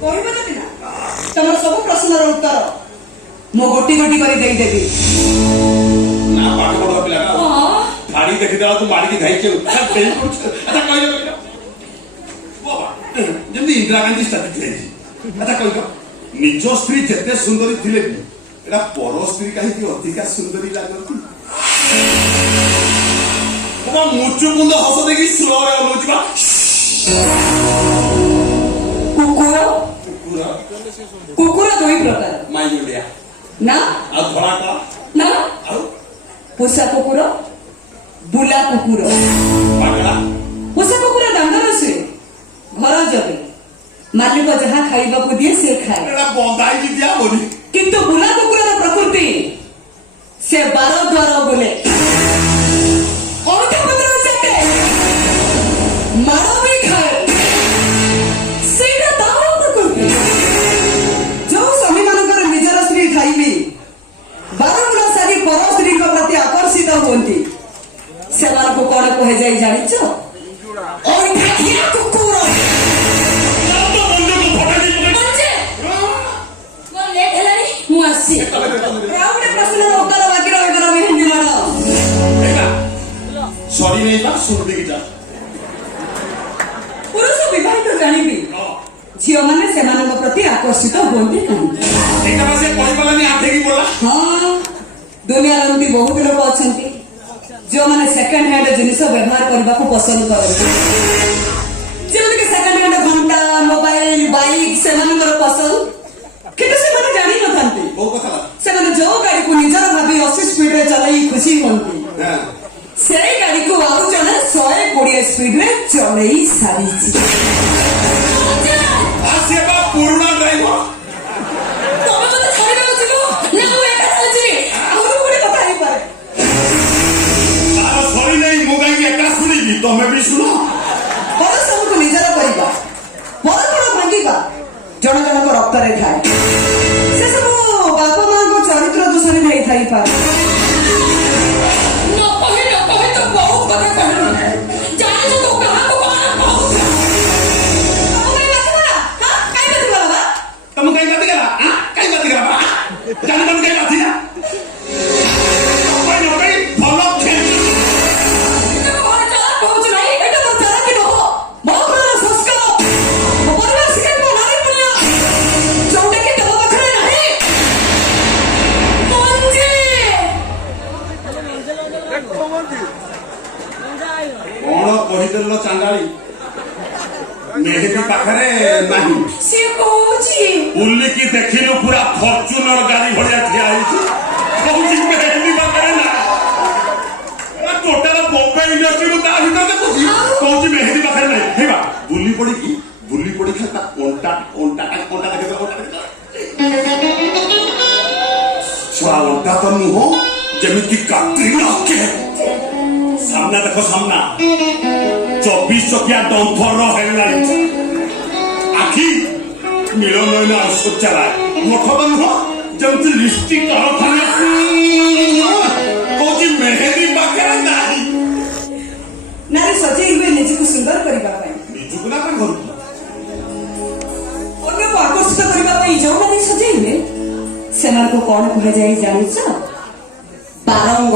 କହିବ ଯଦି ନା ତମର ସବୁ ପ୍ରଶ୍ନର ଉତ୍ତର ମୁଁ ଗୋଟି ଗୋଟି କରି ଦେଇଦେବି। ନା ପାଠ ପଢା ପିଲା ଧାଡ଼ି ଦେଖିଦେଲା ତୁ ମାରିକି ଧାଇଛୁ। ଆଚ୍ଛା କହିଲ ଯେମିତି ଇନ୍ଦିରା ଗାନ୍ଧୀ ଷ୍ଟାଚୁ ହେଇଛି। ଆଚ୍ଛା କହିଲ ନିଜ ସ୍ତ୍ରୀ ଯେତେ ସୁନ୍ଦରୀ ଥିଲେ ବି ଏଟା ପର ସ୍ତ୍ରୀ କାହିଁକି ଅଧିକା ସୁନ୍ଦରୀ ଲାଗନ୍ତି? ମୁଚୁକୁନ୍ଦ ହସ ଦେଇକି ସ୍ଲୋରେ ଅନଉଛି ବା। କୁକୁର କୁକୁର ଦୁଇ ପ୍ରକାର। ମାଇଗୁଣ୍ଡିଆ ନା ଆଉ ଧଳା କଳା ନା ଆଉ ପୋଷା କୁକୁର ବୁଲା କୁକୁର। ପାଗଳା ପୋଷା କୁକୁର ଦାଣ୍ଡରେ ଶୁଏ, ଘର ଜଗେ, ମାଲିକ ଯାହା ଖାଇବାକୁ ଦିଏ ସେ ଖାଏ। ଏଟା ବନ୍ଧା ହେଇକି ଦିଆ ବୋଲି। କିନ୍ତୁ ବୁଲା କୁକୁରର ପ୍ରକୃତି ସେ ବାର ଦ୍ୱାର ବୁଲେ, ମାଡ଼ ବି ଖାଏ। ସେଇଟା ତାର ପ୍ରକୃତି। ଯୋଉ ସ୍ୱାମୀ ମାନଙ୍କର ନିଜର ସ୍ତ୍ରୀ ଥାଇବି ବାରବୁଲା ସାରି ପର ସ୍ତ୍ରୀଙ୍କ ପ୍ରତି ଆକର୍ଷିତ ହୁଅନ୍ତି ସେମାନଙ୍କୁ କଣ କୁହାଯାଏ ଜାଣିଛ? କୁକୁର। ମୁଁ ଆସିଛି। ଆଉ ଗୋଟେ ପ୍ରଶ୍ନର ଉତ୍ତର ବାକି ରହିବାର ମେହେନ୍ଦି ମ୍ୟାଡମ। ସରି ନେଇ ବା ଶୁଣି ଯା। ପୁରୁଷ ବିବାହିତ ଜାଣିବି ଝିଅମାନେ ସେମାନଙ୍କ ପ୍ରତି ଆକର୍ଷିତ ହୁଅନ୍ତି କାହିଁକି? ହଁ, ଦୁନିଆରେ ଏମିତି ବହୁତ ଲୋକ ଅଛନ୍ତି ଯେଉଁମାନେ ସେକେଣ୍ଡ ହ୍ୟାଣ୍ଡ ଜିନିଷ ବ୍ୟବହାର କରିବାକୁ ପସନ୍ଦ କରନ୍ତି। ଯେମିତିକି ସେକେଣ୍ଡ ହ୍ୟାଣ୍ଡ ଘଣ୍ଟା, ମୋବାଇଲ, ବାଇକ୍ ସେମାନଙ୍କର ପସନ୍ଦ। କିନ୍ତୁ ସେମାନେ ଜାଣିନଥାନ୍ତି ସେମାନେ ଯୋଉ ଗାଡିକୁ ନିଜର ଭାବି 80 ସ୍ପିଡରେ ଚଲେଇ ଖୁସି ହୁଅନ୍ତି ସେଇ ଗାଡିକୁ ଆଉ ଜଣେ 120 ସ୍ପିଡରେ ଚଲେଇ ସାରିଛି। ପୁରୁଣା ଡ୍ରାଇଭର ସରି ନେଇ ମୁଁ କାହିଁକି ଏକା ଶୁଣିବି? ତମେ ବି ଶୁଣ। ପର ସବୁକୁ ନିଜର କରିବା, ପର ଗୁଣ ଭାଙ୍ଗିବା ଜଣ ଜଣଙ୍କ ରକ୍ତରେ ଥାଏ। ସେ ସବୁ ବାପା ମାଙ୍କ ଚରିତ୍ର ଦୂଷଣରେ ହେଇଥାଇପାରେ। କଣ କହିଦେଲ ଚାଣ୍ଡାଳି? ମେହେଦୀ ପାଖରେ ନାହିଁ। ସେ କହୁଛି ବୁଲିକି ଦେଖିଲୁ ପୁରା ଫର୍ଚୁନର ଗାଡି ଭଳିଆ ଠିଆ ହେଇଛି। କହୁଛି ମେହେଦୀ ପାଖରେ ନାହିଁ। ଟୋଟାଲ ବମ୍ବେ ଇଣ୍ଡଷ୍ଟ୍ରି ତା ଭିତରେ ଦେଖୁଛି। କହୁଛି ମେହେଦୀ ପାଖରେ ନାହିଁ। ହେବା ବୁଲି ପଡିକି ତା ଅଣ୍ଟା ଅଣ୍ଟା ତ ନୁହଁ ଯେମିତି କାଟ୍ରିନା कैफ। सामना देखो सामना 24 चकिया डम्फर हेडलाइट आखि मिलन औषध चलाए मठ तो नुह जमी लिपस्टिक कौन मेहेदी पाखे नारी सजई हुए निजक सुंदर करने निजुक ना घर अन्य को आकर्षित करने जो मैंने सजई हुए से कौन कह जाए जान पारंग।